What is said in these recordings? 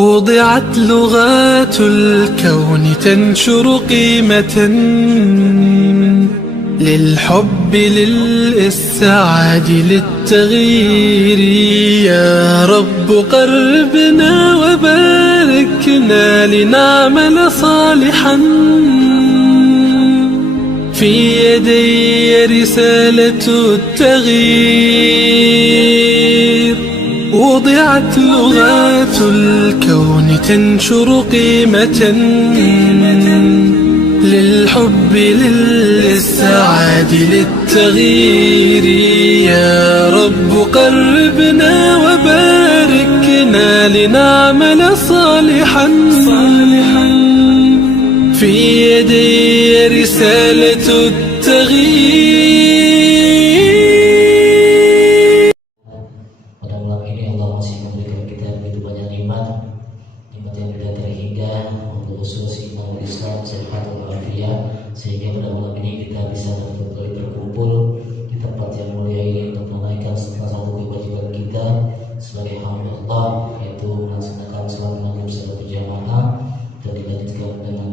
وضعت لغات الكون تنشر قيمة للحب للإسعاد للتغيير. يا رب قربنا وباركنا لنعمل صالحا في يدي رسالة التغيير. وضعت لغات الكون تنشر قيمة للحب للإسعاد للتغيير. يا رب قربنا وباركنا لنعمل صالحا في يدي رسالة التغيير. Pada malam ini Allah masih memberikan kita begitu banyak nikmat yang tidak terhingga, khusus iman Islam, sehat walafiat, sehingga pada malam ini kita bisa berkumpul di tempat yang mulia ini untuk menunaikan salah satu kewajiban kita sebagai hamba Allah, yaitu melaksanakan salat maghrib secara berjamaah dan dilanjutkan dengan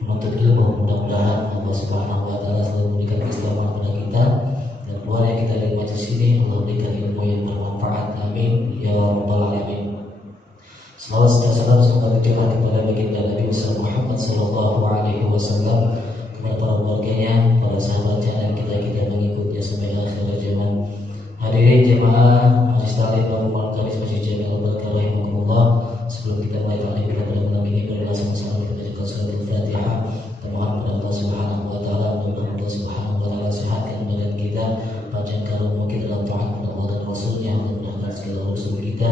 menuntut ilmu. Mudah-mudahan Allah Subhanahu wa taala selalu memberikan keistimewaan kepada kita dan keluar yang kita dari majelis ini Allah berikan ilmu yang bermanfaat. Amin ya rabbal alamin. Salawat dan salam semoga tercurah kepada baginda Nabi Muhammad sallallahu alaihi wasallam, kepada para keluarganya, para sahabatnya, dan kita mengikutnya sampai akhir zaman. Hadirin jemaah Masjid Talim Baru Kamis Masjid Jami Al-Barkah rahimakumullah. Sebelum kita mulai taklim kita pada malam ini, marilah sama-sama kita bacakan surat Al-Fatihah. Kita mohon kepada Allah Subhanahu wa taala, mudah-mudahan Allah Subhanahu wa taala sehatkan badan kita, panjangkan umur kita dalam taat kepada Allah dan Rasulnya, mudahkan segala urusan kita,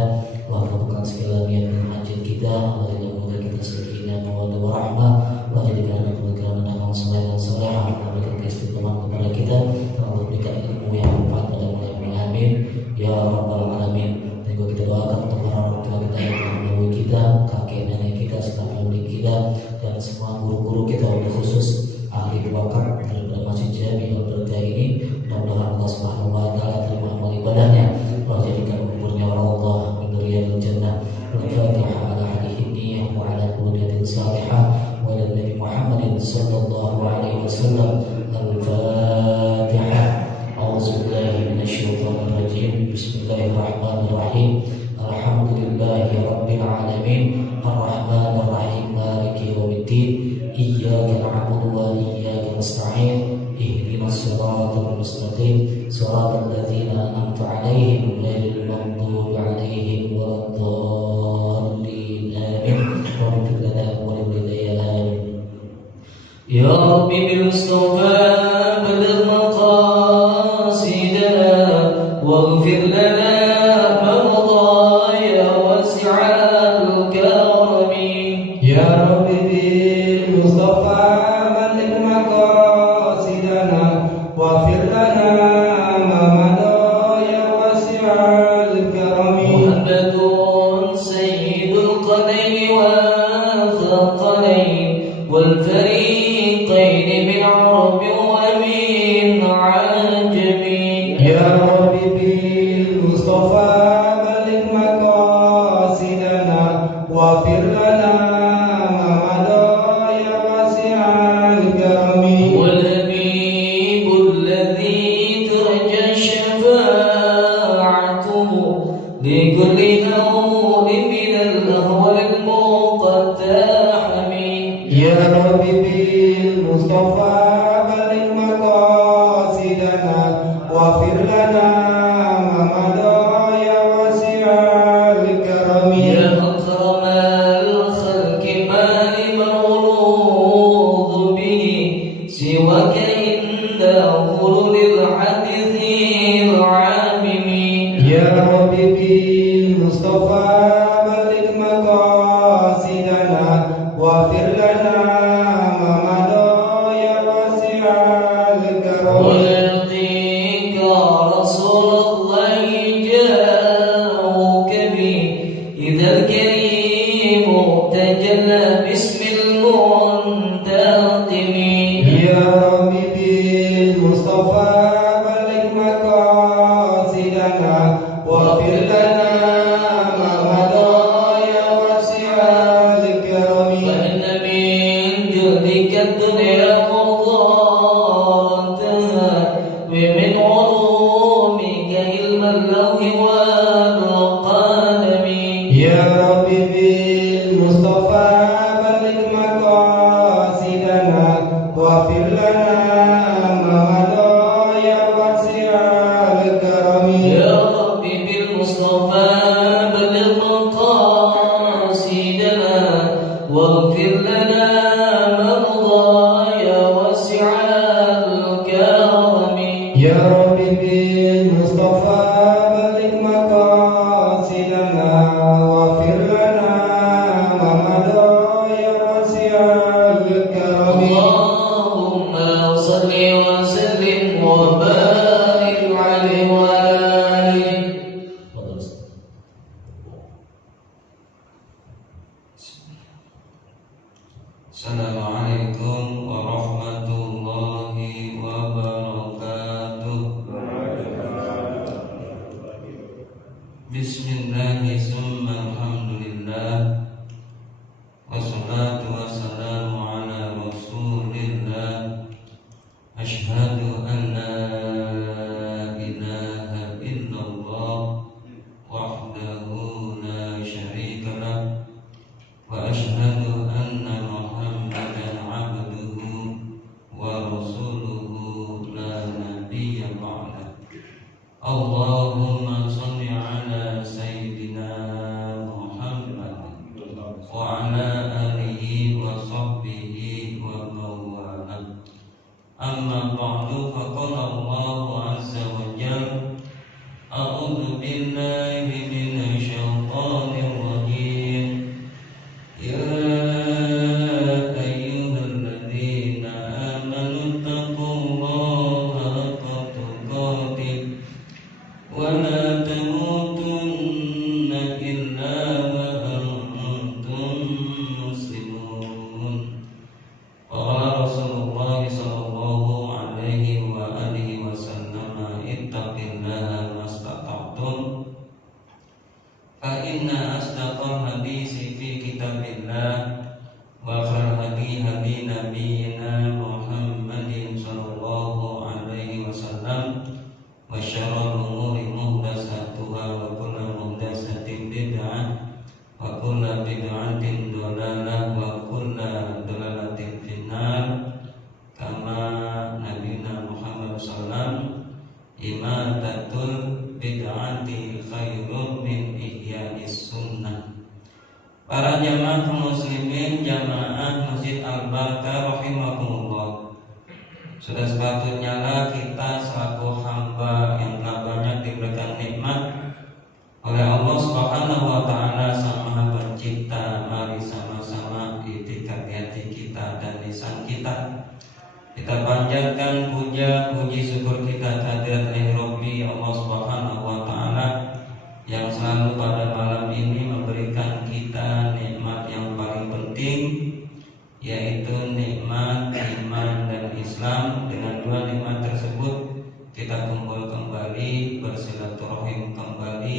wafaqkan segala niat dan hajat kita, Allah jadikan kita sakinah mawaddah warahmah, Allah jadikan keberkahan amal saleh dan salehah, Allah berikan keistiqomahan kepada kita, Allah berikan ilmu yang bermanfaat pada malam ini. Amin ya rabbal alamin. Dan juga kita doakan untuk para orang tua kita yang mendahului kita, kakek nenek kita, serta famili kita, dan semua guru-guru kita, untuk khusus ahli wakaf daripada Masjid Jami Al-Barkah ini. Mudah-mudahan Allah Subhanahu wa taala terima amal ibadahnya, Allah jadikan kuburnya Allah min riyadil jannah. Al-Fatihah ala hadhihi niyyah wa ala kulli niyatin salihah wa ila Nabi Muhammadin sallallahu alaihi wasallam. Al-Fatihah. A'udzubillahi minasyaitonir rajim. Bismillahirrahmanirrahim. Alhamdulillahi rabbil alamin. Arrahmanir rahim. Maliki yaumiddin. Iyyaka na'budu wa iyyaka nasta'in. Ihdinas siratal mustaqim. Siratal ladzina an'amta 'alaihim ghairil maghdubi 'alaihim waladdallin. Amin. Wa ighfir lana wa li walidayna. Ya Rabbi bil Mustafa balligh maqasidana waghfir lana ma madha ya wasi'al karami. Ya Rabbi bil Mustafa balligh maqasidana waghfir lana ma madha ya wasi'al karami. Muhammadun sayyidul qadaini wa thaqalain wal fariqain min arabi wa min ajami. Ya Rabbi bil Mustafa balligh maqasidana waghfir lana ma madha ya wasi'al karami. والحبيب الذي ترجى شفاعته لكل هول من الأهوال المقتحم. Ya Rabbi bil Mustafa balligh maqasidana waghfir lana ma madha ya wasi'al karami. يا أكرم الخلق ما لمولود به سواك عند خلود الحديث العامم. Ya Rabbi bil Mustafa balligh maqasidana waghfir lana ma madha ya wasi'al karami. ويعطيك رسول الله جاءوك به إذا الكريم تجلى باسم المنتقم. Ya Rabbi bil Mustafa balligh maqasidana waghfir lana ma madha ya Ya Rabbi bil Mustafa balik maqasidana waghfir lana ma madha ya wasi'al karami. Ya Rabbi bil Mustafa balligh maqasidana waghfir lana ma madha ya wasi'al karami. Ya Rabbi bil Mustafa balik maqasidana waghfir lana ma madha ya wasi'al karami. Allahumma salli wa sallim wa barik alaihi wa alihi. Assalamualaikum warahmatullahi wabarakatuh. Bismillahirrahmanirrahim. Summa alhamdulillah. Wassalatu wassalamu ala rasulillah. Ashhadu an la ilaha illallah wahdahu la syarika lah. Wa ashhadu anna Muhammadan abduhu wa rasuluhu la nabiyya ba'dah. Allahumma shalli ala sayyidina Muhammad wa ala alihi wa sahbihi wa mawala. Amma ba'du, faqala Allahu azza wa jalla, a'udzu billahi minasy syaithanir rajim. Ya ayyuhalladzina amanu taqullaha haqqa tuqatih wa la tamutunna illa wa antum muslimun. Qala Rasulullah sallallahu alaihi wa alihi wasallam, ittaqillaha mastata'tum. Fa inna asdaqal hadisi fi kitabillah wa khairal hadi hadi nabiyyina Muhammadin sallallahu alaihi wasallam wa syarrul umuri muhdatsatuha wa kullu muhdatsatin bid'ah wa kullu bid'atin dhalalah wa kullu dhalalatin finnar. Kama nabiyina Muhammad sallallahu imatatul bid'ati khairun min ihya'is sunnah. Para jamaah muslimin jamaah Masjid Al-Barkah rahimakumullah. Sudah sepatutnya lah kita selaku hamba yang telah banyak diberikan nikmat oleh Allah Subhanahu wa taala Sang Maha Pencipta, mari sama-sama itikad hati kita dan lisan kita. Kita panjatkan puja puji syukur kita kehadirat Rabbi Allah Subhanahu wa taala yang selalu pada malam ini memberikan kita nikmat yang paling penting, yaitu nikmat iman dan Islam. Dengan dua nikmat tersebut kita kumpul kembali, bersilaturahim kembali,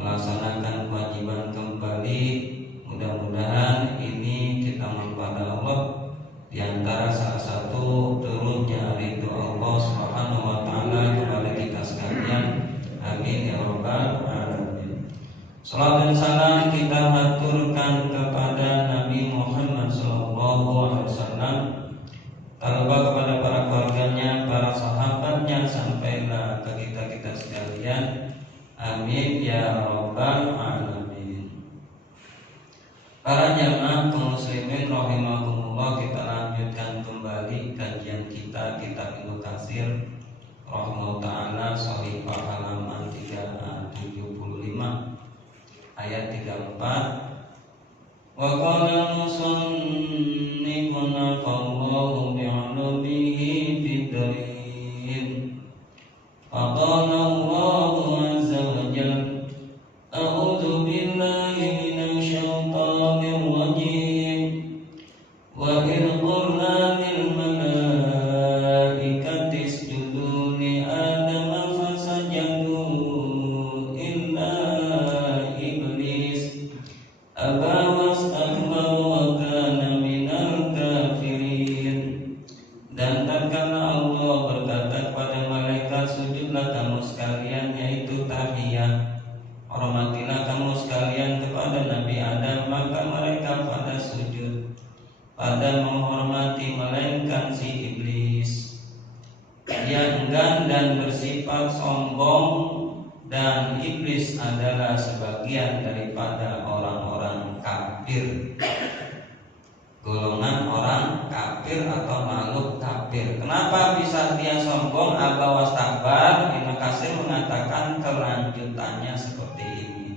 melaksanakan kewajiban kembali. Mudah-mudahan ini kita kepada Allah di antara salah satu turunnya ridho Allah Subhanahu wa taala kepada kita sekalian. Amin ya rabbal alamin. Salam dan salam kita haturkan kepada Nabi Muhammad sallallahu alaihi wasallam, tak lupa kepada para keluarganya, para sahabatnya, sampailah ke kita sekalian. Amin ya rabbal alamin. Para jamaah kaum muslimin rahimakumullah, kita lanjutkan kembali kajian kita kitab Ibnu Katsir rahimahullah taala sahih halaman 375 ayat 34. Wa qala musannifun fallahu bi'ulumihi fid-darin. Faqala Allahu azza wa jalla, a'udzu billahi minasy syaithanir rajim. Wa idh qulna lil malaikati isjudu li adama fasajadu illa iblis aba wastakbara wa kana minal kafirin. Dan tatkala Allah berkata kepada malaikat, sujudlah kamu sekalian, yaitu tahiyat, hormatilah kamu sekalian kepada Nabi Adam, maka mereka pada sujud, pada menghormati melainkan si iblis. Dia enggan dan bersifat sombong, dan iblis adalah sebagian daripada orang-orang kafir, golongan orang kafir atau makhluk kafir. Kenapa bisa dia sombong? Aba wastakbar. Ibnu Katsir mengatakan kelanjutannya seperti ini.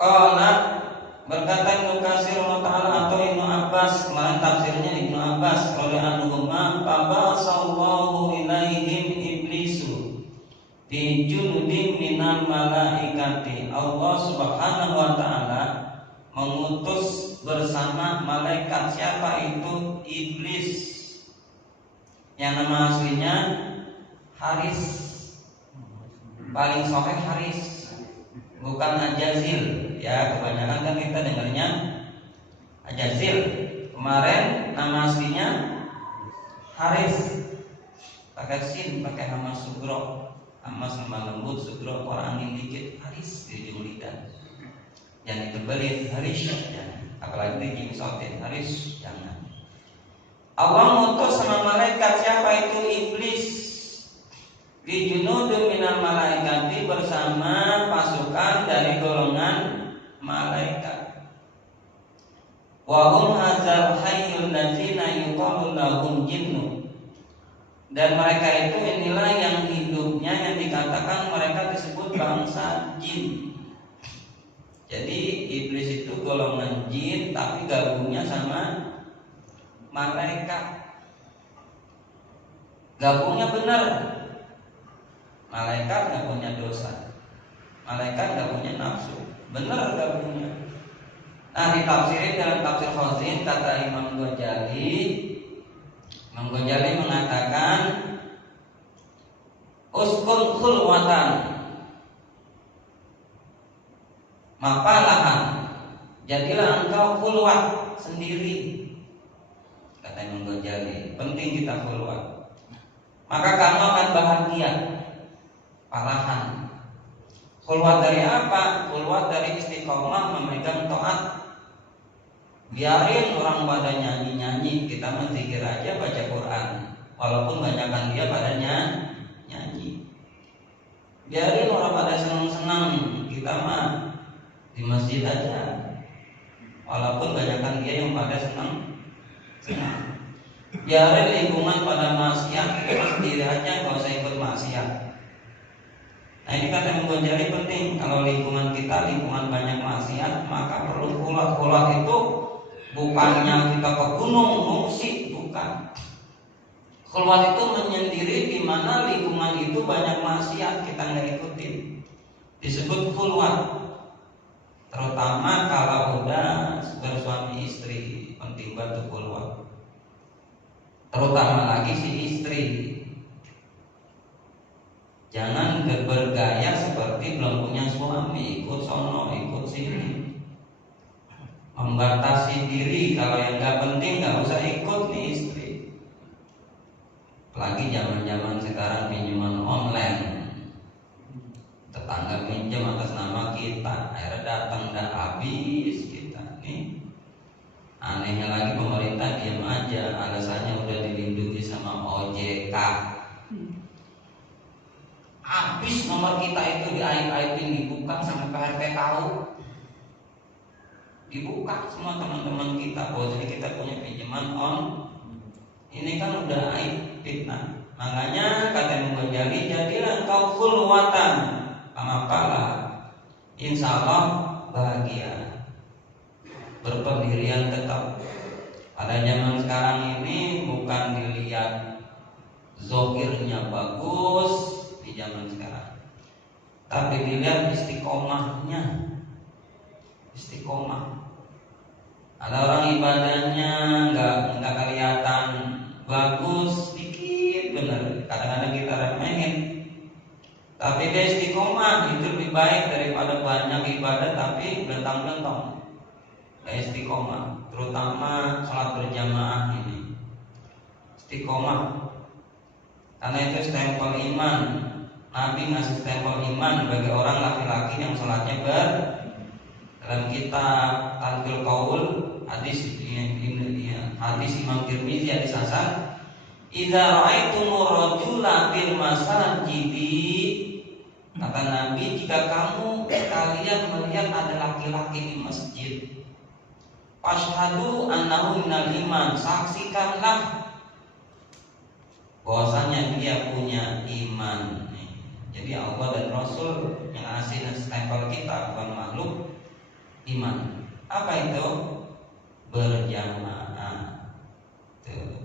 Qala, berkata Ibnu Katsir ta'ala atau Ibnu Abbas, kemarin tafsirnya Ibnu Abbas radhiyallahu anhu, "Fabasallahu ilaihim iblisu fi junudin minal malaikati." Allah Subhanahu wa taala mengutus bersama malaikat. Siapa itu? Iblis. Yang nama aslinya Haris. Paling sahih Haris, bukan Ajazil. Ya, kebanyakan kan kita dengarnya Ajazil. Kemarin nama aslinya Haris. Pakai sin, pakai hama sugro. Hama sama lembut, sugro orang angin dikit. Haris di ujung lidah. Jangan ditebelin, Haris jangan. Apalagi di jim sotin, Haris jangan. Allah ngutus sama malaikat. Siapa itu? Iblis. Di junudun minal malaikati, bersama pasukan dari golongan malaikat. Wa hum hadzal hayyul ladzina yuqalu lahum jinnu. Dan mereka itu inilah yang hidupnya yang dikatakan mereka disebut bangsa jin. Jadi iblis itu golongan jin tapi gabungnya sama malaikat. Gabungnya benar. Malaikat nggak punya dosa, malaikat nggak punya nafsu, benar gabungnya. Nah, ditafsirin dalam tafsir Khazin, kata Imam Ghazali. Imam Ghazali mengatakan, uskun khulwatan, mapalahan, jadilah engkau khulwat sendiri. Kata Imam Ghazali, penting kita khulwat, maka kamu akan bahagia. Palahan. Khulwat dari apa? Khulwat dari istiqomah memegang taat. Biarin orang pada nyanyi-nyanyi, kita menzikir aja, baca Quran. Walaupun banyakkan dia pada nyanyi. Biarin orang pada senang-senang, kita mah di masjid aja. Walaupun banyakkan dia yang pada senang. Biarin lingkungan pada maksiat, kita sendiri aja, gak usah ikut maksiat. Nah, ini kata Imam Ghazali penting. Kalau lingkungan kita lingkungan banyak maksiat, maka perlu khulwat itu bukannya kita ke gunung ngungsi, bukan. Khulwat itu menyendiri di mana lingkungan itu banyak maksiat, kita nggak ikutin. Disebut khulwat. Terutama kalau udah bersuami istri, penting banget khulwat. Terutama lagi si istri. Jangan bergaya seperti belum punya suami, ikut sono, ikut sini. Membatasi diri, kalau yang gak penting gak usah ikut nih istri. Apalagi zaman-zaman sekarang pinjaman online. Tetangga pinjam atas nama kita, akhirnya datang dan habis kita nih. Anehnya lagi pemerintah diam aja, alasannya udah dilindungi sama OJK. Habis nomor kita itu diaip-aipin, dibuka sampai PRT tahu. Dibuka semua teman-teman kita bahwa jadi kita punya pinjaman on. Ini kan udah aib, fitnah. Makanya kata Imam Ghazali, jadilah engkau khulwatan, apalah, insya Allah bahagia, berpendirian tetap. Pada zaman sekarang ini bukan dilihat zahirnya bagus di zaman sekarang, tapi dilihat istiqomahnya. Istiqomah. Ada orang ibadahnya nggak kelihatan bagus, sedikit bener. Kadang-kadang kita remehin, tapi dia istiqomah itu lebih baik daripada banyak ibadah tapi belentang-belentong. Dia istiqomah, terutama sholat berjamaah ini. Istiqomah. Karena itu stempel iman. Nabi ngasih stempel iman bagi orang laki-laki yang sholatnya dalam kitab Tadbirul Qaul hadis hadis Imam Tirmizi hadis hasan, idza ra'aitumur rajula fil masajidi, kata Nabi, jika kamu kalian melihat ada laki-laki di masjid, fashhadu annahu minal iman, saksikanlah bahwasanya dia punya iman. Jadi Allah dan Rasul yang ngasih stempel kita, bukan makhluk, iman. Apa itu? Berjamaah. Tuh.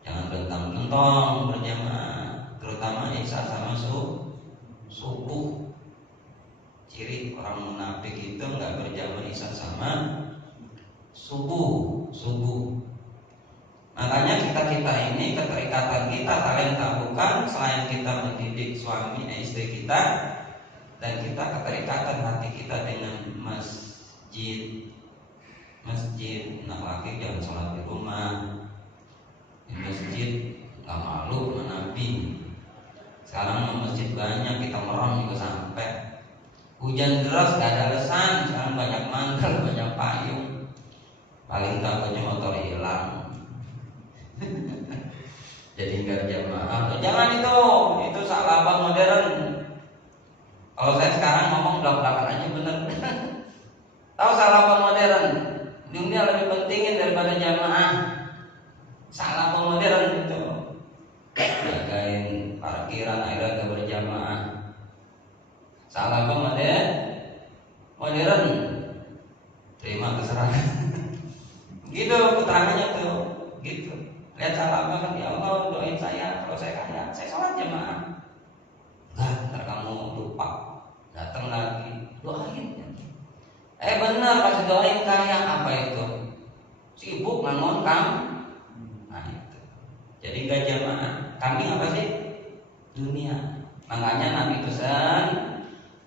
Jangan bentang-bentang berjamaah, terutama isya sama subuh. Ciri orang munafik itu nggak berjamaah isya sama subuh. Makanya kita ini keterikatan kita, kalian tahukan, selain kita mendidik suami istri kita, dan kita keterikatan hati kita dengan masjid. Anak laki jangan sholat di rumah, di masjid nggak malu menabi. Sekarang di masjid banyak, kita merem juga sampai hujan deras nggak ada alasan. Sekarang banyak mangkal, banyak payung, paling takutnya motor hilang. Jadi nggak jamaah. Jangan itu salabah modern. Kalau saya sekarang ngomong belak-belakan aja bener. Tahu salabah modern? Dunia lebih pentingin daripada jamaah. Salabah modern itu. Jagain parkiran akhirnya gak berjamaah. Salabah modern. Terima keserangan. Gitu keterangannya tuh. Gitu. Lihat salabah kan, ya Allah doain saya kalau saya kaya, saya sholat jamaah. Ntar kamu lupa, datang lagi, doain. Benar kasih doain kaya, apa itu? Sibuk ngangon kamu. Nah itu. Jadi gak jamaah. Kami apa sih? Dunia. Makanya Nabi pesan,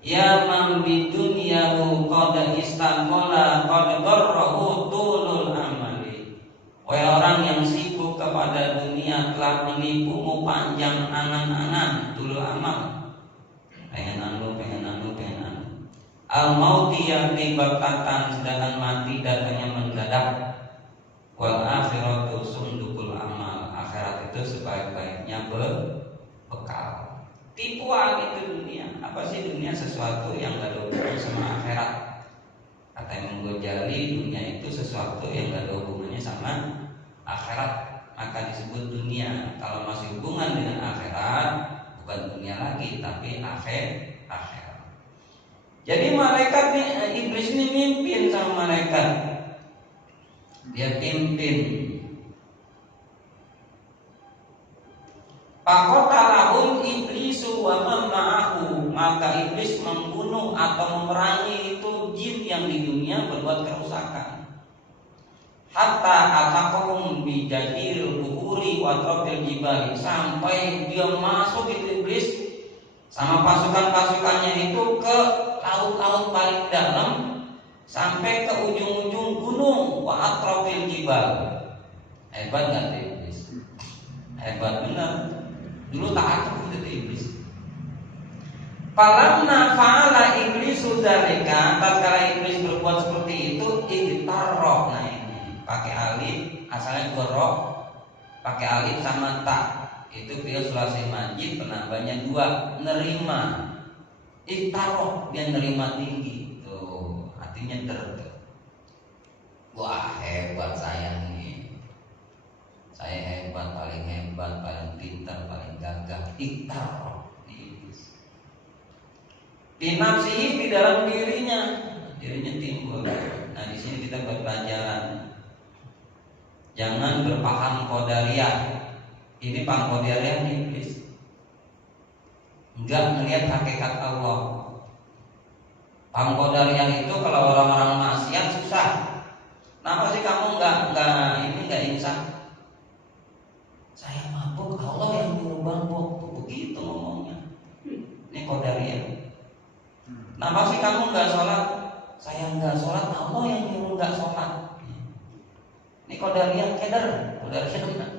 ya man bidunyahu qad istanqala qad darrahu tulul amali. Wahai orang yang sibuk kepada dunia telah menipumu panjang angan-angan, dulu amal. Pengen anu. Al-mauti yang tiba-tiba, sedangkan mati datangnya mendadak. Wal akhiratu sundukul amal. Akhirat itu sebaik-baiknya bekal. Tipuan itu dunia. Apa sih dunia? Sesuatu yang gak ada hubungannya sama akhirat. Kata Imam Ghazali, dunia itu sesuatu yang gak ada hubungannya sama akhirat, maka disebut dunia. Kalau masih hubungan dengan akhirat, bukan dunia lagi, tapi akhirat. Jadi malaikat nih, iblis ini mimpin sama malaikat. Dia pimpin. Faqatalahum iblisu wa man ma'ahu, maka iblis membunuh atau memerangi itu jin yang di dunia berbuat kerusakan. Hatta alhaqahum bi jadil buhuri wa trabil jibali, sampai dia masuk itu iblis sama pasukan-pasukannya itu ke laut-laut paling dalam, sampai ke ujung-ujung gunung wa atrabil jibal. Hebat gak iblis? Hebat benar. Dulu taat itu iblis. Falamma fa'ala iblisu dzalika, tatkala iblis berbuat seperti itu, idtarra. Nah ini pakai alif, asalnya goroh, pakai alif sama ta. Itu fi'il sulasi majid, penambahannya 2, nerima. Idtarra, dia nerima tinggi. Tuh, artinya wah hebat saya nih. Saya hebat, paling pintar, paling gagah. Idtarra. Binafsihi, di dalam dirinya timbul. Nah di sini kita berpelajaran, jangan berpaham qadariyah. Ini paham qadariyah iblis, enggak melihat hakikat Allah. Paham qadariyah itu kalau orang-orang maksiat susah. Kenapa sih kamu enggak insaf? Saya mabuk, Allah yang nyuruh mabuk. Begitu ngomongnya. Ini qadariyah. Kenapa sih kamu nggak sholat? Saya nggak sholat, Allah yang nyuruh nggak sholat. Ini qadariyah keder, qadariyah.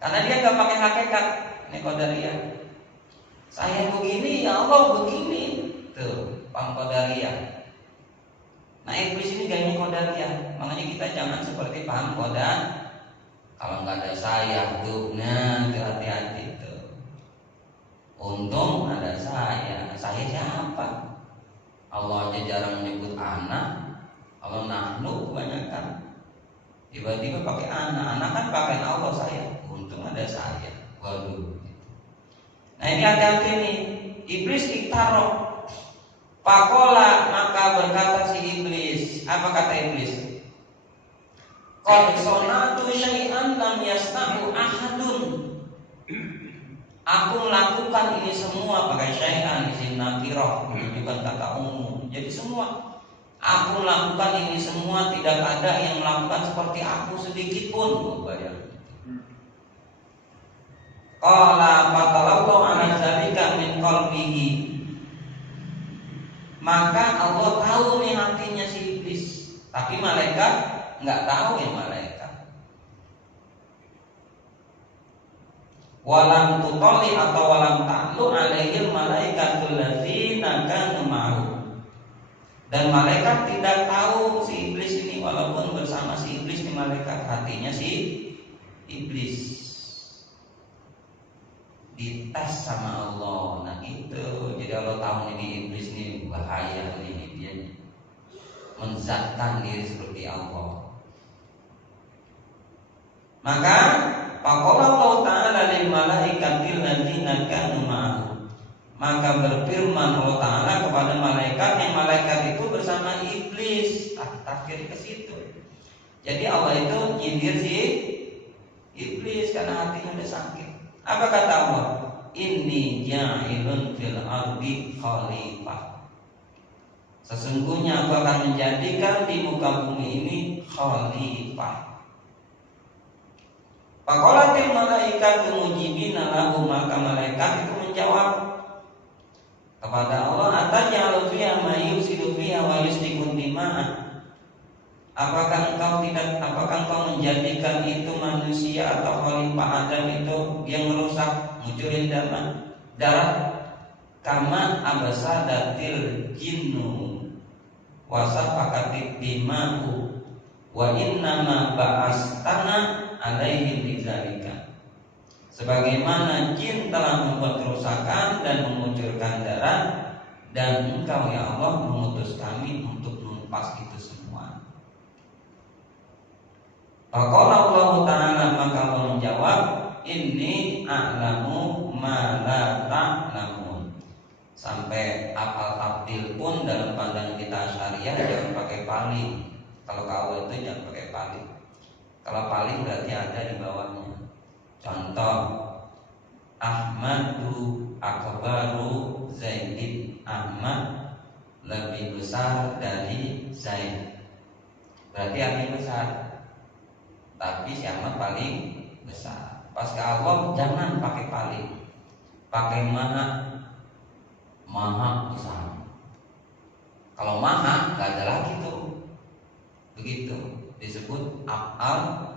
Karena dia nggak pakai hakikat. Ini qadariyah. Saya begini, ya Allah begini. Tuh, paham qadariyah. Nah, iblis ini gayanya qadariyah. Makanya kita jangan seperti paham qadar. Kalau nggak ada saya tuh, nah hati-hati tuh. Untung ada saya. Saya siapa? Allah aja jarang menyebut anak. Allah nahnu kebanyakan. Tiba-tiba pakai anak kan pakai Allah saya. Untung ada saya. Waduh. Nah ini hati-hati nih. Iblis iktaro. Pakola, maka berkata si iblis. Apa kata iblis? Qad sonatu syai'an lam yasna'u ahadun. Aku melakukan ini semua pakai syai'an di sini nakirah, menunjukkan kata umum. Jadi semua aku melakukan ini semua, tidak ada yang melakukan seperti aku sedikit pun. Bayang. Qala fatalaqtu ala zalika min qalbihi. Maka Allah tahu nih hatinya si iblis, tapi malaikat nggak tahu ya malaikat. Walam tutoli atau walam ta'lu alaihil malaikatul ladzina kanu ma'hu. Dan malaikat tidak tahu si iblis ini, walaupun bersama si iblis di malaikat, hatinya si iblis dites sama Allah. Nah itu, jadi Allah tahu ini iblis ini bahaya ini, dia menzatkan diri seperti Allah. Maka faqala Allah Ta'ala lil malaikatil ladzina kanu ma'ahu. Maka berfirman Allah Ta'ala kepada malaikat, yang malaikat itu bersama iblis. Takdir ke situ. Jadi Allah itu nyindir si iblis karena hatinya udah sakit. Apa kata Allah? Inni ja'ilun fil ardi khalifah. Sesungguhnya aku akan menjadikan di muka bumi ini khalifah. Faqalatil malaikatu mujibina lahu, maka malaikat itu menjawab kepada Allah, ataj'alu fiha may yufsidu fiha wa yusfiku dima'ah. Apakah engkau menjadikan itu manusia atau khalifah Adam itu yang merusak, ngucurin darah? Kama abasadatil jinnu wa safaqatit dima'u wa innama ba'astana alaihim bidzalika. Sebagaimana jin telah membuat kerusakan dan mengucurkan darah, dan engkau ya Allah mengutus kami untuk menumpas itu semua. Faqala Allah Ta'ala, maka Allah menjawab, inni a'lamu ma la ta'lamun. Sampai apal tabdil pun dalam pandangan kita syariah jangan pakai paling. Kalau kau itu jangan pakai paling. Kalau paling berarti ada di bawahnya. Contoh, Ahmadu akbaru Zaidin. Ahmad lebih besar dari Zaid. Berarti yang besar. Tapi si Ahmad paling besar. Pas ke Allah jangan pakai paling, pakai maha besar. Kalau maha nggak ada lagi tuh. Begitu disebut af'al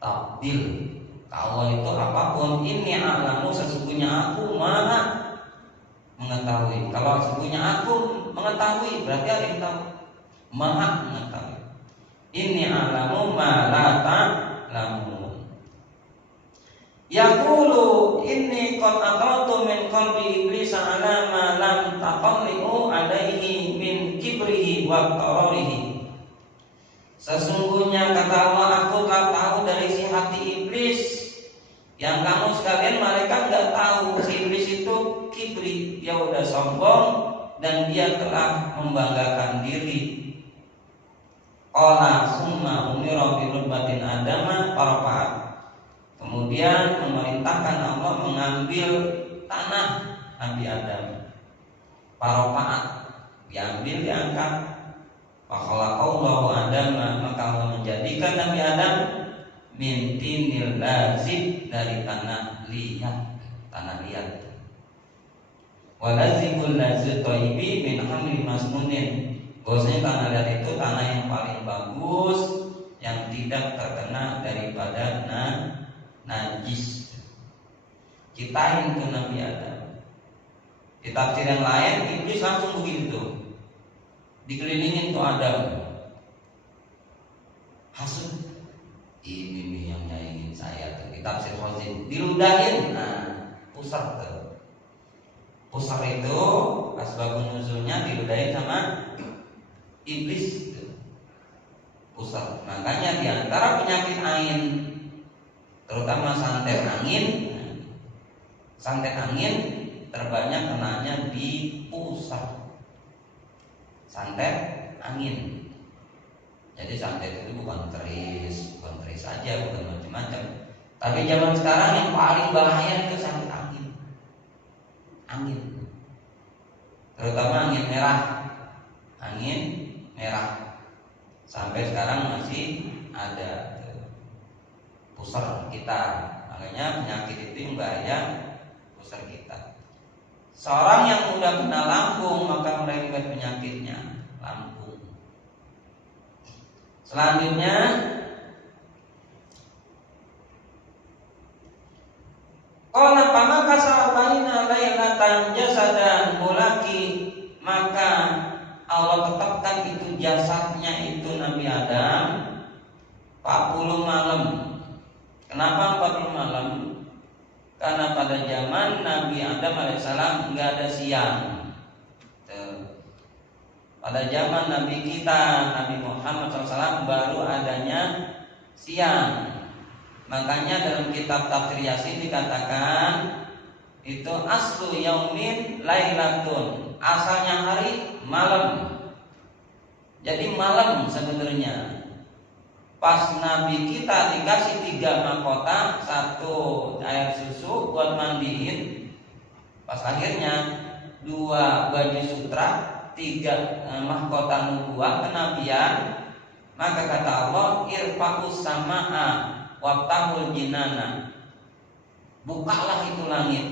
tabdil. Allah itu apapun, ini a'lamu, sesungguhnya aku maha mengetahui. Kalau sesungguhnya aku mengetahui, berarti ada yang tahu. Maha mengetahui. Ini a'lamu ma la ta'lamun. Yaqulu inni qad aqaltu min qalbi iblis ala ma lam taqalli'u alaihi min kibrihi wa qararihi. Sesungguhnya kata Allah, aku telah tahu dari si hati iblis yang kamu sekalian malaikat nggak tahu. Si iblis itu kibri, dia udah sombong dan dia telah membanggakan diri. Qala summa umira bi rubbatin adama farfa'at. Kemudian memerintahkan Allah mengambil tanah Nabi Adam. Farfa'at, diambil, diangkat. Fakhalaqallahu Adama, maka Allah menjadikan Nabi Adam min tinil lazib, dari tanah liat, tanah liat. Walazibul lazib thayyibi min hamli masnunin. Bahwasanya tanah liat itu tanah yang paling bagus, yang tidak terkena daripada najis. Ciptain ke Nabi Adam. Di tafsir yang lain, iblis langsung begitu, dikelilingin tuh Adam, hasud, ini nih yang nyaingin saya tuh. Di tafsir Khazin diludahin, pusar tuh. Pusar itu asbabun nuzulnya diludahin sama iblis tuh. Pusar. Makanya diantara penyakit ain, terutama santet angin terbanyak kenanya di pusat. Santet angin. Jadi santet itu bukan keris aja, bukan macam-macam. Tapi zaman sekarang yang paling bahaya itu santet angin. Terutama angin merah. Sampai sekarang masih ada pusar kita. Makanya penyakit itu yang bahaya, pusar kita. Seorang yang mudah kena lambung maka merembet penyakitnya lambung. Selanjutnya, qala pamaka sabaina lailatan jasadan mulaki, maka Allah tetapkan itu jasadnya itu Nabi Adam 40 malam. Kenapa 40 malam? Karena pada zaman Nabi Adam alaihissalam nggak ada siang. Pada zaman Nabi kita, Nabi Muhammad SAW, baru adanya siang. Makanya dalam kitab Tafsir Yasin dikatakan itu aslu yaumin lailatun, asalnya hari malam. Jadi malam sebenarnya. Pas Nabi kita dikasih 3 mahkota, 1 air susu buat mandiin, pas akhirnya 2 baju sutra, 3 mahkota nubuah kenabian, maka kata Allah, irfa'us sama'a waftahul jinana, bukalah itu langit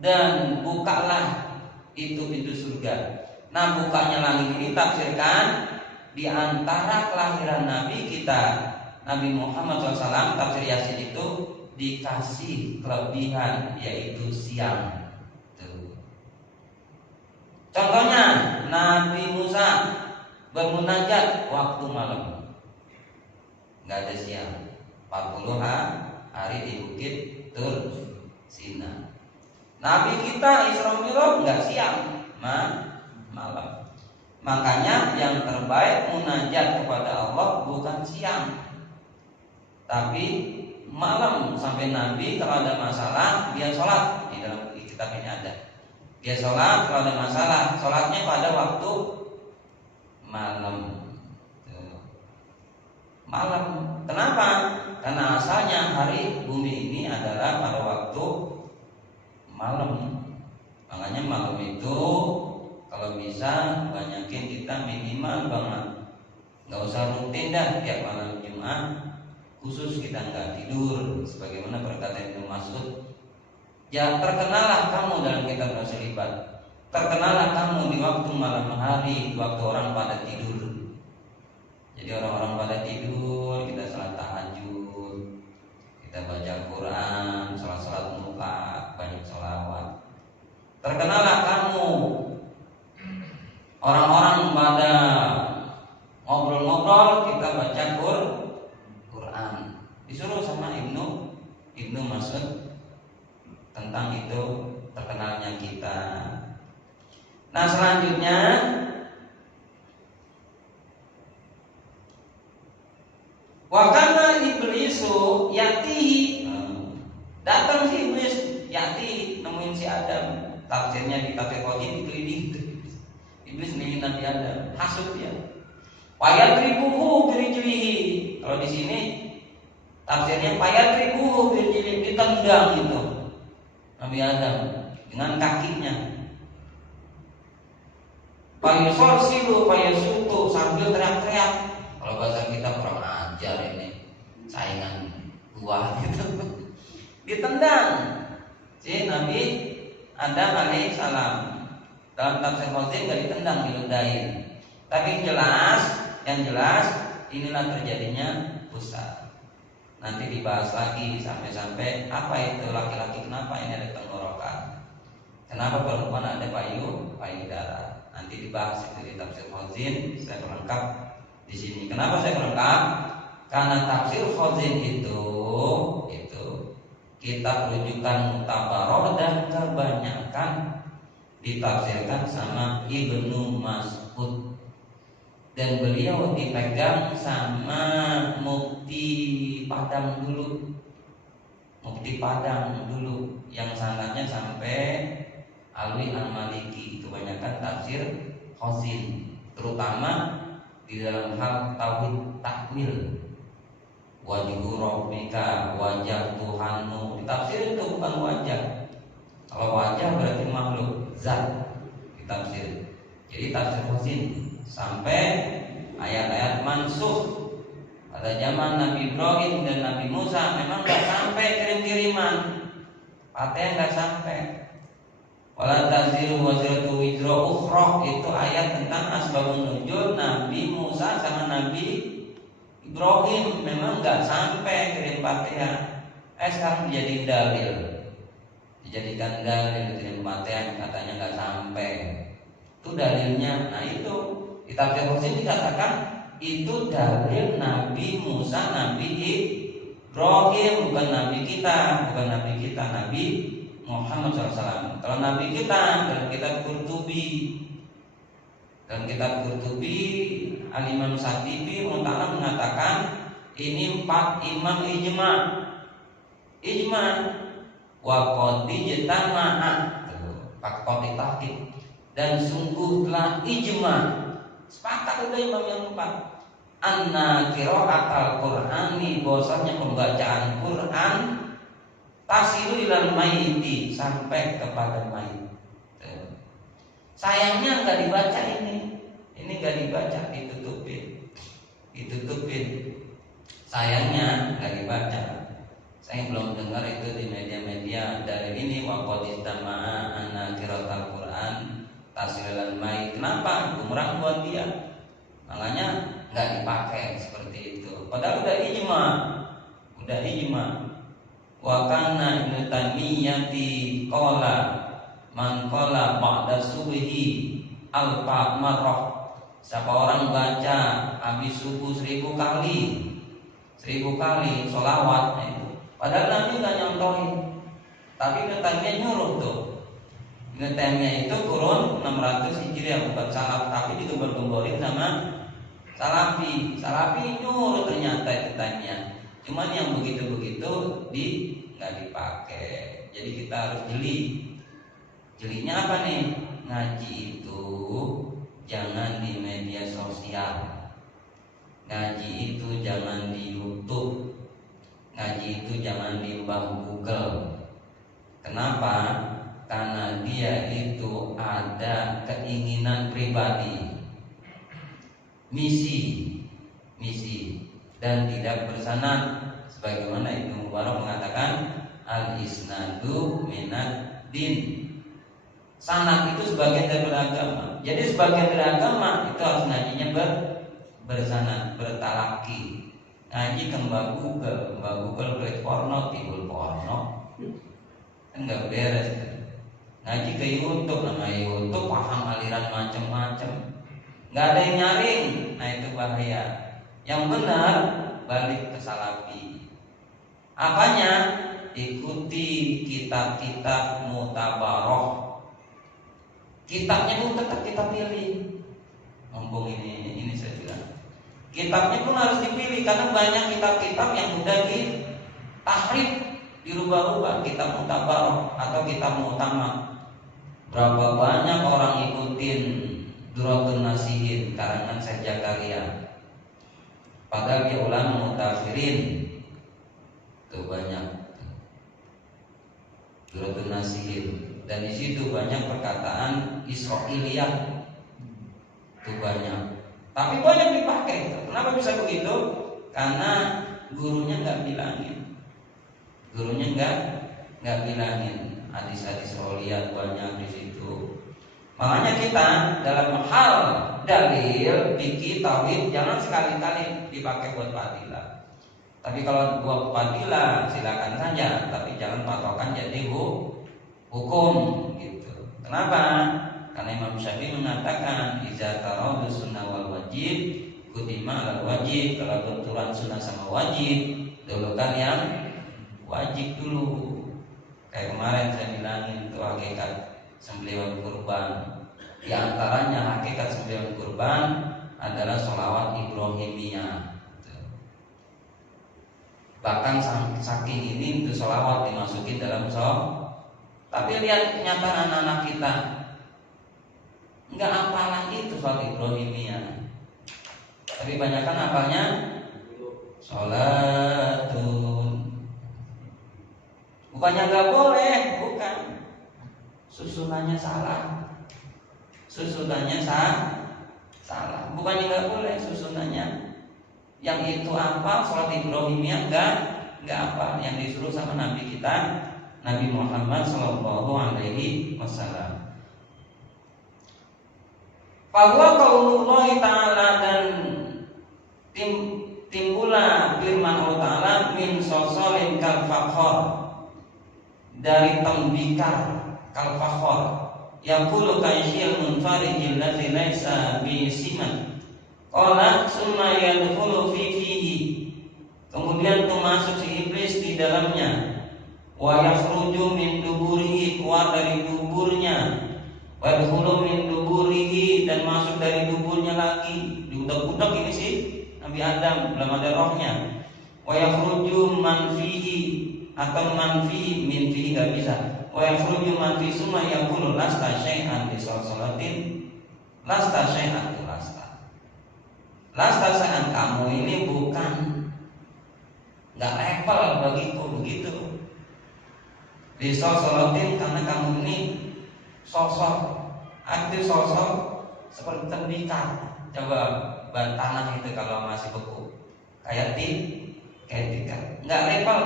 dan bukalah itu pintu surga. Nah, bukanya langit ini tafsirkan di antara kelahiran Nabi kita, Nabi Muhammad SAW, tafsir Yasin itu dikasih kelebihan yaitu siang. Tuh. Contohnya Nabi Musa bermunajat waktu malam, nggak ada siang. 40 hari di Bukit Tur Sina. Nabi kita Isra Mi'raj nggak siang, malam. Makanya yang terbaik munajat kepada Allah bukan siang, tapi malam. Sampai Nabi kalau ada masalah dia sholat, di dalam kitab ini ada. Dia sholat kalau ada masalah, sholatnya pada waktu malam. Malam. Kenapa? Karena asalnya hari bumi ini adalah pada waktu malam. Makanya malam itu kalau bisa banyakin kita minimal banget, nggak usah rutin dah tiap malam Jumat khusus kita nggak tidur, sebagaimana perkataan Ibnu Mas'ud, ya terkenalah kamu dalam kitab Al-Salibat, terkenalah kamu di waktu malam hari, di waktu orang pada tidur. Jadi orang-orang pada tidur, kita salat tahajud, kita baca Quran, salat muka, banyak sholawat. Terkenalah kamu, orang-orang pada ngobrol-ngobrol, kita baca Quran. Disuruh sama Ibnu Mas'ud tentang itu terkenalnya kita. Nah, selanjutnya wa kana iblisu yatihi, datang si iblis yati nemuin si Adam. Tafsirnya di tafsir Qadhi dikelilingi iblis nemuin Nabi Adam, hasud ya. Wa yadribuhu birijlihi, kalau di sini tafsirnya fa yadribuhu birijlihi, ditendang gitu Nabi Adam dengan kakinya. Fayusorsilu fayusutu, sambil teriak-teriak. Kalau bahasa kita kurang ajar ini, saingan buah gitu. Ditendang si Nabi Adam alaihissalam. Dalam tafsir Qadhi nggak ditendang, diludahin. Tapi yang jelas inilah terjadinya pusat. nanti dibahas lagi sampai apa itu laki-laki, kenapa ini ada tenggorokan, kenapa perempuan ada payudara. Nanti dibahas itu di tafsir Khazin. Saya pelengkap di sini. Kenapa saya pelengkap? Karena tafsir Khazin itu kitab rujukan mutabaroh dan kebanyakan ditafsirkan sama Ibnu Mas'ud, dan beliau dipegang sama Mufti Padang dulu yang sanadnya sampai Alwi Al-Maliki. Kebanyakan tafsir Khazin, terutama di dalam hal tauhid takwil. Wajhu rabbika, wajah Tuhanmu. Di tafsir itu bukan wajah. Kalau wajah berarti makhluk, zat ditafsir. Jadi tafsir Khazin sampai ayat-ayat mansukh pada zaman Nabi Ibrahim dan Nabi Musa memang nggak sampai kirim-kiriman, Fatihah nggak sampai. Wala taziru waziratu wizra ukhra, itu ayat tentang asbabun nuzul Nabi Musa sama Nabi Ibrahim, memang nggak sampai kirim Fatihah. Sekarang dijadikan dalil, dijadikan dalil kirim Fatihah, katanya nggak sampai. Itu dalilnya. Nah itu di tafsir Khazin dikatakan itu dalil Nabi Musa, Nabi Ibrahim, bukan Nabi kita, Nabi Muhammad SAW. Kalau Nabi kita dalam kitab Qurtubi, Al-Imam Satibi Mu'tala mengatakan ini 4 imam ijma wa qad ijtama'a, faktor ditahqiq, dan sungguh telah ijma, sepakat udah imam yang 4, anna qira'atul Qur'ani, bahwasanya pembacaan Quran tasilu ilal mayyiti, sampai kepada mayit. Sayangnya nggak dibaca ini nggak dibaca, ditutupin. Sayangnya nggak dibaca. Saya belum dengar itu di media-media dari ini waqad istama'a anna qira'atul Quran tasilal mayit. Kenapa? Bumerang buat dia. Makanya nggak dipakai seperti itu. Padahal udah ijma. Wa kana Ibnu Taimiyati qala man qala ba'da subhi alfa marrah. Siapa orang baca habis subuh 1000 kali sholawat itu. Padahal Nabi nggak nyontohin, tapi Ibnu Taimiyah nyuruh tuh. Ibnu Taimiyah itu kurun 600 Hijriah, bukan salaf, tapi digembor-gemborin sama Salafi nyuruh ternyata itu Taimiyah. Cuman yang begitu-begitu nggak dipakai. Jadi kita harus jelinya apa nih? Ngaji itu jangan di media sosial, ngaji itu jangan di YouTube, ngaji itu jangan di Google. Kenapa? Karena dia itu ada keinginan pribadi, misi dan tidak bersanad. Sebagaimana Ibnu Mubarak mengatakan al-isnadu minad din. Sanad itu sebagian dari beragama. Jadi sebagian dari agama itu harus ngajinya bersanad, bertalaki. Ngaji ke Mbak Google klik porno, timbul porno, kan nggak beres. Ngaji ke YouTube, nama YouTube paham aliran macam-macam, nggak ada yang nyaring. Nah itu bahaya. Yang benar balik ke Salafi. Apanya? Ikuti kitab-kitab mutabaroh. Kitabnya pun tetap kita pilih. Mumpung ini saya bilang, kitabnya pun harus dipilih karena banyak kitab-kitab yang udah ditahrif, dirubah-rubah, kitab mutabaroh atau kitab mutama. Berapa banyak orang ikutin Duratun Nasihin karangan Syekh Zakaria, padahal dia ulama mutakhirin. Itu banyak Duratun Nasihin, dan di situ banyak perkataan Israiliyat, itu banyak. Tapi banyak dipakai. Kenapa bisa begitu? Karena gurunya nggak bilangin. Hadis-hadis Israiliyat banyak di situ. Makanya kita dalam hal dalil fikih tauhid jangan sekali-kali dipakai buat fadilah. Tapi kalau dua fadilah silakan saja, tapi jangan patokan jadi hukum gitu. Kenapa? Karena Imam Syafi'i mengatakan iza tarawdu sunnah wal wajib kudima al wajib. Kalau benturan sunnah sama wajib, dulukan yang wajib dulu. Kayak kemarin saya bilangin itu hakikat sembelihan kurban. Di antaranya hakikat sembelihan kurban adalah sholawat Ibrahimiyah. Bahkan saking ini itu sholawat dimasukin dalam Tapi lihat kenyataan anak kita nggak apalah itu sholat Ibrahimiyah. Tapi banyakkan apanya sholatun. Bukannya nggak boleh, bukan. Susunannya salah. Susunannya salah. Bukannya nggak boleh susunannya. Yang itu apa? Sholat Ibrahimiyah nggak apa. Yang disuruh sama Nabi kita, Nabi Muhammad Sallallahu Alaihi Wasallam. Bahwa qaulullah Ta'ala dan timbullah firman Allah Ta'ala min sosolin kal fakhor, dari tembikar kal fakhor yaqulu kaisyil munfarijil ladzi laisa bi siman qala summa yadkhulu fihi, kemudian itu masuk si iblis di dalamnya, wa yakhruju min duburihi, keluar dari duburnya, wa yadkhulu min duburihi, dan masuk dari duburnya lagi. Diudak-udak ini sih Nabi Adam, belum ada rohnya. Wa yakhruju man fihi, atau man fihi, min fihi gak bisa. Wa yakhruju man fihi summa yaqulu lasta syai'an bi salatin, lasta syai'an tu lasta syai'an, kamu ini bukan, gak level bagiku, begitu. Di salatin, karena kamu ini sosok, arti sosok seperti tembikar. Coba tanah itu kalau masih beku kayak tikar, nggak level.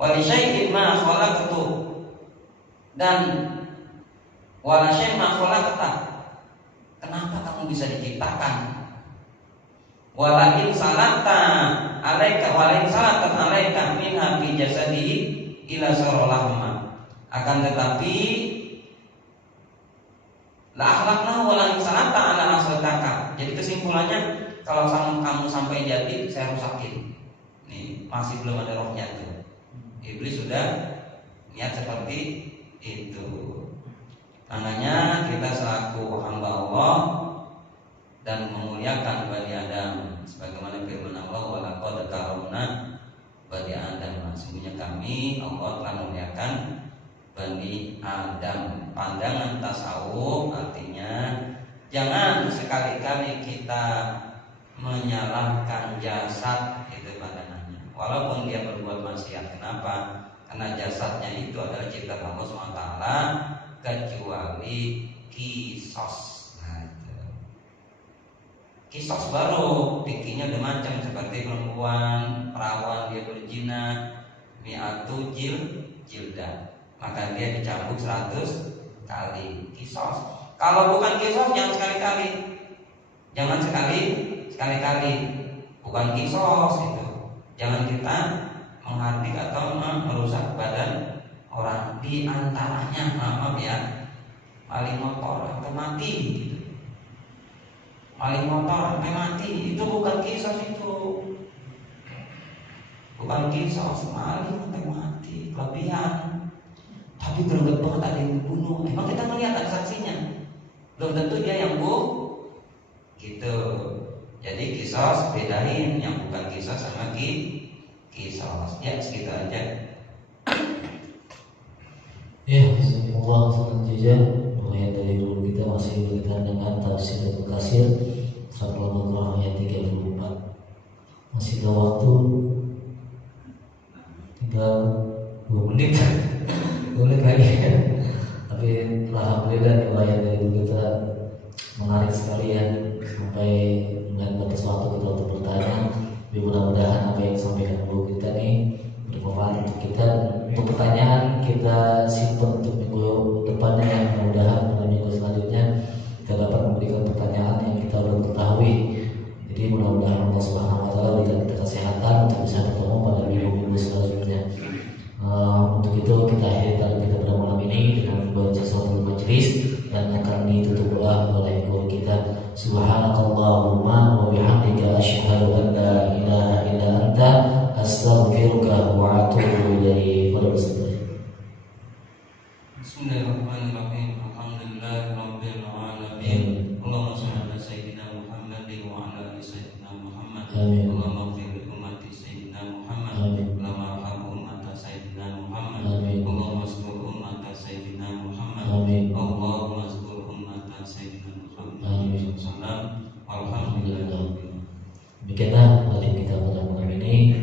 Wali syai'in ma khalaqtu, dan wala syai'in ma khalaqta, kenapa kamu bisa diciptakan? Wala in salata alaika, wala in salatan alaika minha fi jasadihi ila sarolahma, akan tetapi la akhlakna wala salata ala aslataka. Jadi kesimpulannya, kalau kamu sampai jadi, saya rusakin. Nih, masih belum ada rohnya tuh. Iblis sudah niat seperti itu. Makanya kita selaku hamba Allah dan memuliakan Bani Adam, sebagaimana firman Allah, wa laqad karramna Bani Adam. Sesungguhnya kami, Allah, telah memuliakan Bani Adam. Pandangan tasawuf artinya jangan sekali-kali kita menyalahkan jasad, itu pandangannya. Walaupun dia berbuat maksiat, kenapa? Karena jasadnya itu adalah ciptaan Allah SWT, kecuali kisos. Kisos baru fikihnya udah macam, seperti perempuan perawan dia berzina, mi'atu jildah, maka dia dicambuk 100 kali. Kisos. Kalau bukan kisos jangan sekali-kali. Jangan sekali-kali. Bukan kisos itu. Jangan kita menghardik atau merusak badan orang. Di antaranya, maaf ya, maling motor atau mati gitu. Maling motor sampai mati, itu bukan kisos itu. Bukan kisos, maling sampai mati, kelebihan. Tapi greget banget ada yang dibunuh. Emang kita melihat ada saksinya, belum tentu dia yang gitu. Jadi kisos bedain yang bukan kisos sama kisos. Ya segitu aja. Ya, Allah selanjutnya mulai dari dulu kita masih berkaitan dengan tafsir Ibnu Katsir surat Al-Baqarah ayat 34. Masih ada waktu tinggal 2 menit. 2 menit lagi. Tapi alhamdulillah ayat dari dulu kita menarik sekali ya, sampai dengan batas waktu kita untuk bertanya. Mudah-mudahan apa yang disampaikan guru kita nih bermanfaat untuk kita. Untuk pertanyaan kita simpan untuk minggu depannya, yang mudah-mudahan pada minggu selanjutnya kita dapat memberikan pertanyaan yang kita belum ketahui. Jadi mudah-mudahan Allah Subhanahu wa taala berikan kita kesehatan untuk membaca suratul majlis dan akan ditutup doa oleh guru kita. Subhanakallahumma wa bihamdika asyhadu an la ilaha illa anta astaghfiruka wa atubu ilaik. Bismillahirrahmanirrahim. Alhamdulillahirabbil alamin. Allahumma shalli ala sayyidina Muhammadin wa ala ali sayyidina Muhammad. Amin. Allahumma ighfir li ummati sayyidina Muhammad. Amin. Allahumma arham ummata sayyidina Muhammad. Amin. Allahumma astur ummata sayyidina Muhammad. Amin. Allahumma astur ummata sayyidina Muhammad. Amin. Alhamdulillah. Demikianlah materi kita pada malam ini.